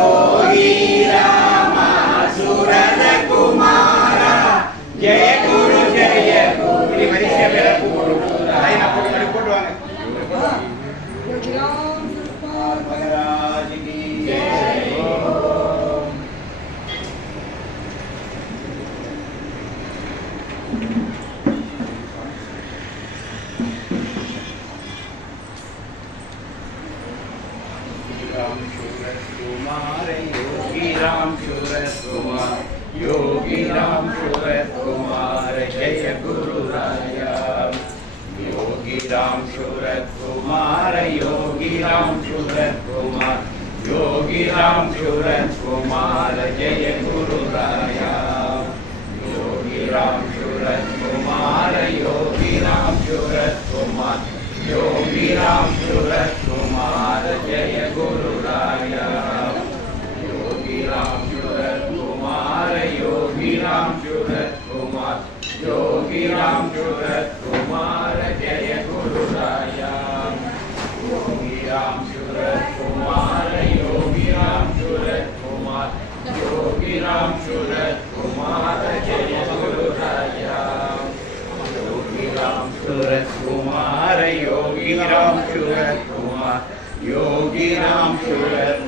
योगी रामा सुरद कुमारा जय गुरु वरिष्ठ मेरा गुरु लाइन आप पढ़वांगे महाराज की जय। योगी राम सूरत कुमार योगी राम सूरत कुमार जय गुरु राया योगी राम सूरत कुमार योगी राम सूरत कुमार योगी राम सूरत कुमार जय गुरु राया योगी राम सूरत कुमार योगी राम सूरत कुमार योगी राम सूरत कुमार जय गुरु राया योगी राम सूरत कुमार योगी राम सूरत कुमार योगी राम सूरत कुमार जय गुरु राया योगी राम सूरत कुमार योगी राम सूरत कुमार योगी राम सूरत कुमार जय गुरु राया योगी राम सूरत कुमार योगी राम सूरत कुमार योगी राम सूरत